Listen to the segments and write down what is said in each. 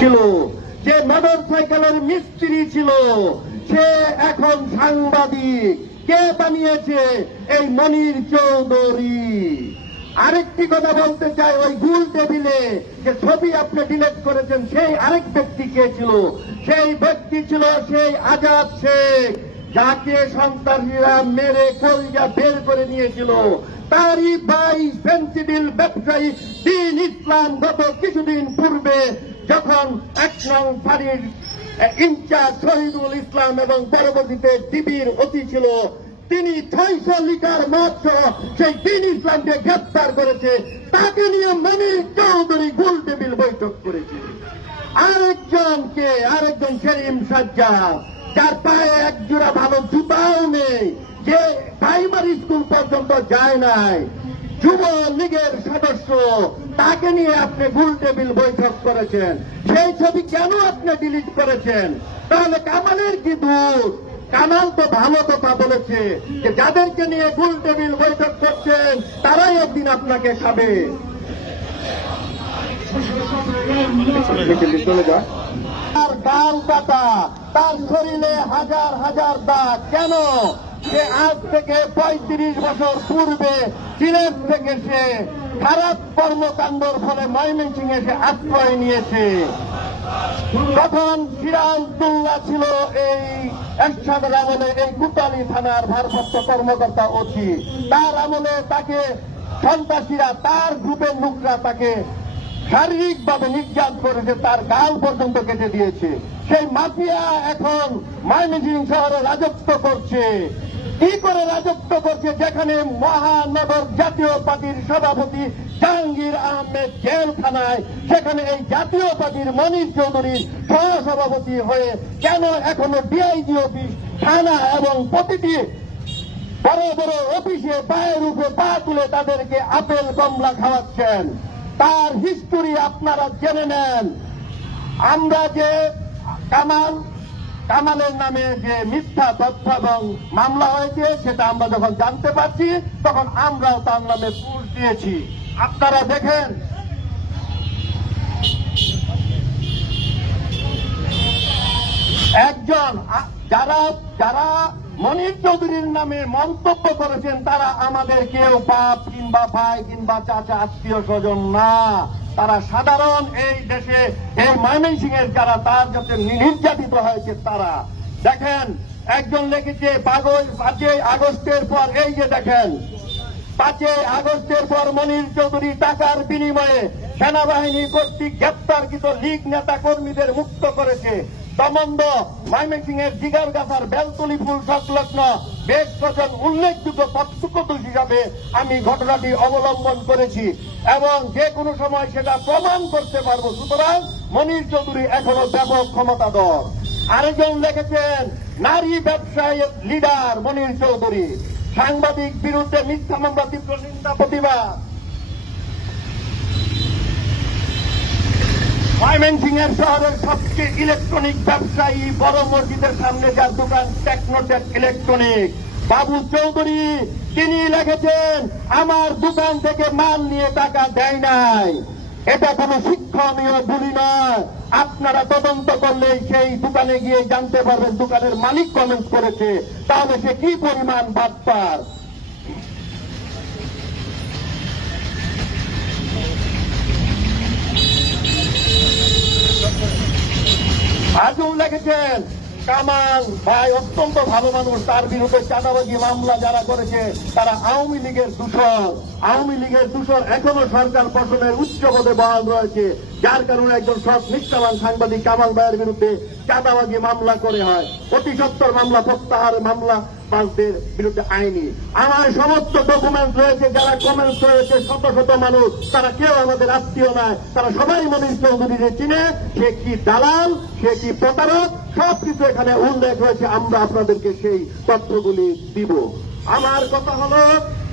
ছিল, যে মোটর সাইকেলের মিস্ত্রি ছিল, সে এখন সাংবাদিক। কে বানিয়েছে এই মনির চৌধুরী? আরেকটি কথা বলতে চাই, ওই গুল টেবিলে যে ছবি আপনি ডিলেট করেছেন, সেই আরেক ব্যক্তি কে ছিল? সেই ব্যক্তি ছিল সেই আজাদ শেখ, যাকে সন্ত্রাসীরা মেরে কলজা বের করে নিয়েছিল। তারই ভাই সেন্সিটিভ ব্যবসায়ী, দিন ইসলাম গত কিছুদিন পূর্বে যখন এক নং ফাঁড়ির ইনচার্জ শহীদুল ইসলাম এবং পরবর্তীতে ডিবির অতি ছিল, তিনি ছয়শো লিটার সহ সেই দিন ইসলামকে গ্রেপ্তার করেছে। তাকে নিয়ে মনির চৌধুরী গোল টেবিল বৈঠক করেছে। আরেকজনকে, আরেকজন সেলিম সাজ্জাদ, যার পায়ে এক জোড়া ভালো জুতাও নেই, যে প্রাইমারি স্কুল পর্যন্ত যায় নাই। যুব লীগের সদস্য, তাকে নিয়ে আপনি টেবিল বৈঠক করেছেন। সেই ছবি কেন আপনি ডিলিট করেছেন? তাহলে কামালের কি কামাল তো ভালো কথা বলেছে যে যাদেরকে নিয়ে গুল টেবিল বৈঠক করছেন, তারাই একদিন আপনাকে খাবে। তার কাটা, তার শরীরে হাজার হাজার দাগ। কেন? সে আজ থেকে পঁয়ত্রিশ বছর পূর্বে সিলেট থেকে সে খারাপ কর্মকাণ্ডর ফলে ময়মনসিং এসে আশ্রয় নিয়েছে। তখন সিরাজদুল্লাহ ছিল এই একসাথে আমলে এই কুতালি থানার ভারপ্রাপ্ত কর্মকর্তা অতি তার আমলে তাকে সন্ত্রাসীরা, তার গ্রুপের লোকরা তাকে শারীরিকভাবে নির্যাত করেছে, তার গাল পর্যন্ত কেটে দিয়েছে। সেই মাফিয়া এখন ময়মনসিং শহরে রাজত্ব করছে। কি করে রাজত্ব করছে যেখানে মহানগর জাতীয় পার্টির সভাপতি জাহাঙ্গীর আহমেদ জেলখানায় সেখানে এই জাতীয় পার্টির মনির চৌধুরীর সহসভাপতি হয়ে কেন এখনও ডিআইজি অফিস, থানা এবং প্রতিটি বড় বড় অফিসে পায়ের উপরে পা তুলে তাদেরকে আপেল, কমলা খাওয়াচ্ছেন। তার হিস্টোরি আপনারা জেনে নেন। আমরা যে কামাল কামালের নামে যে মিথ্যা তথ্য এবং মামলা হয়েছে, সেটা আমরা যখন জানতে পারছি, তখন আমরাও তার নামে পুষ দিয়েছি। আপনারা দেখেন। একজন যারা যারা মনির চৌধুরীর নামে মন্তব্য করেছেন, তারা আমাদের কেউ বাপ কিংবা ভাই কিংবা চাচা আত্মীয় স্বজন না। তারা সাধারণ এই দেশে, এই ময়মনসিং এর যারা, তার যাতে নির্যাতিত হয়েছে তারা। দেখেন, একজন লিখেছে পাঁচই আগস্টের পর এই যে দেখেন, পাঁচই আগস্টের পর মনির চৌধুরী টাকার বিনিময়ে সেনাবাহিনী কর্তৃক গ্রেপ্তারকৃত লীগ নেতা কর্মীদের মুক্ত করেছে। সম্বন্ধ ময়মনসিং এর জিগার গাছার বেলতলি ফুল সংলগ্ন বেশ কজন উল্লেখযোগ্য প্রত্যক্ষদোষ হিসাবে আমি ঘটনাটি অবলম্বন করেছি এবং যে কোনো সময় সেটা প্রমাণ করতে পারব। সুতরাং মনির চৌধুরী এখনও ব্যাপক ক্ষমতাধর। আরেকজন লিখেছেন, নারী ব্যবসায়ী লিডার মনির চৌধুরী। সাংবাদিক বিরুদ্ধে মিথ্যা মামলা, তীব্র নিন্দা, প্রতিবাদ। ময়মনসিং এর শহরের সবচেয়ে ইলেকট্রনিক ব্যবসায়ী বড় মসজিদের সামনে যার দোকান টেকনোটেক ইলেকট্রনিক বাবু চৌধুরী, তিনি লিখেছেন, আমার দোকান থেকে মাল নিয়ে টাকা দেয় নাই। এটা কোনো শিক্ষণীয় ভুলি নয়। আপনারা তদন্ত করলে সেই দোকানে গিয়ে জানতে পারবেন দোকানের মালিক কমেন্ট করেছে। তাহলে সে কি পরিমাণ বাটপার? লেগেছেন কামাল ভাই অত্যন্ত ভালো মানুষ, তার বিরুদ্ধে চাঁদাবাজি মামলা যারা করেছে, তারা আওয়ামী লীগের দূষণ আওয়ামী লীগের দূষণ এখনও সরকার প্রশাসনের উচ্চ পদে বহাল রয়েছে। যার কারণে একজন সৎ নিষ্ঠাবান সাংবাদিক কামাল ভাইয়ের বিরুদ্ধে চাঁদাবাজি মামলা করে হয়। অতি সত্তর মামলা, প্রত্যাহার মামলা বাসদের বিরুদ্ধে আইনি। আমার সমস্ত ডকুমেন্ট রয়েছে, যারা কমেন্টস রয়েছে, শত শত মানুষ, তারা কেউ আমাদের আত্মীয় নয়। তারা সবাই মনির চৌধুরীকে চিনে, সে কি দালাল, সে কি প্রতারক, সবকিছু এখানে উল্লেখ রয়েছে। আমরা আপনাদেরকে সেই তথ্যগুলি দিব। আমার কথা হলো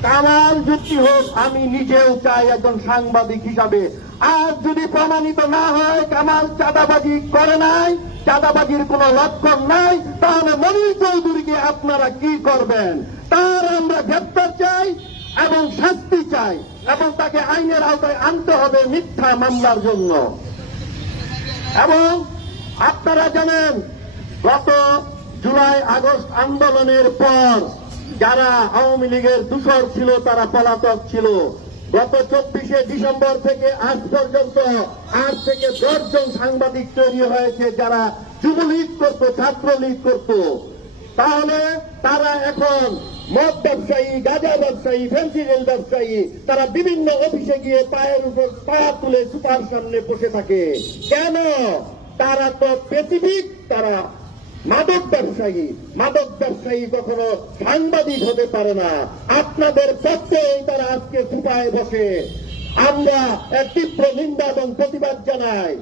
কামাল যুক্তি হোক, আমি নিজেও চাই একজন সাংবাদিক হিসাবে। আর যদি প্রমাণিত না হয়, কামাল চাঁদাবাজি করে নাই, চাঁদাবাজির কোন লক্ষণ নাই, তাহলে মনির চৌধুরীকে আপনারা কি করবেন? তার আমরা গ্রেপ্তার চাই এবং শাস্তি চাই এবং তাকে আইনের আওতায় আনতে হবে মিথ্যা মামলার জন্য। এবং আপনারা জানেন, গত জুলাই আগস্ট আন্দোলনের পর যারা আওয়ামী লীগের দূষর ছিল, তারা পলাতক ছিল। গত চব্বিশে ডিসেম্বর থেকে আজ পর্যন্ত আট থেকে দশজন সাংবাদিক তৈরি হয়েছে যারা যুবলীগ করত, ছাত্রলীগ করত। তাহলে তারা এখন মদ ব্যবসায়ী, গাঁজা ব্যবসায়ী ফেন্সিডিল ব্যবসায়ী, তারা বিভিন্ন অফিসে গিয়ে পায়ের উপর পা তুলে সুপার সামনে বসে থাকে। কেন? তারা তো পৃথিবীর তারা মাদক ব্যবসায়ী মাদক ব্যবসায়ী কখনো সাংবাদিক হতে পারে না। আপনাদের পক্ষেই তারা আজকে সুপায় বসে। আমরা তীব্র নিন্দা এবং প্রতিবাদ জানাই।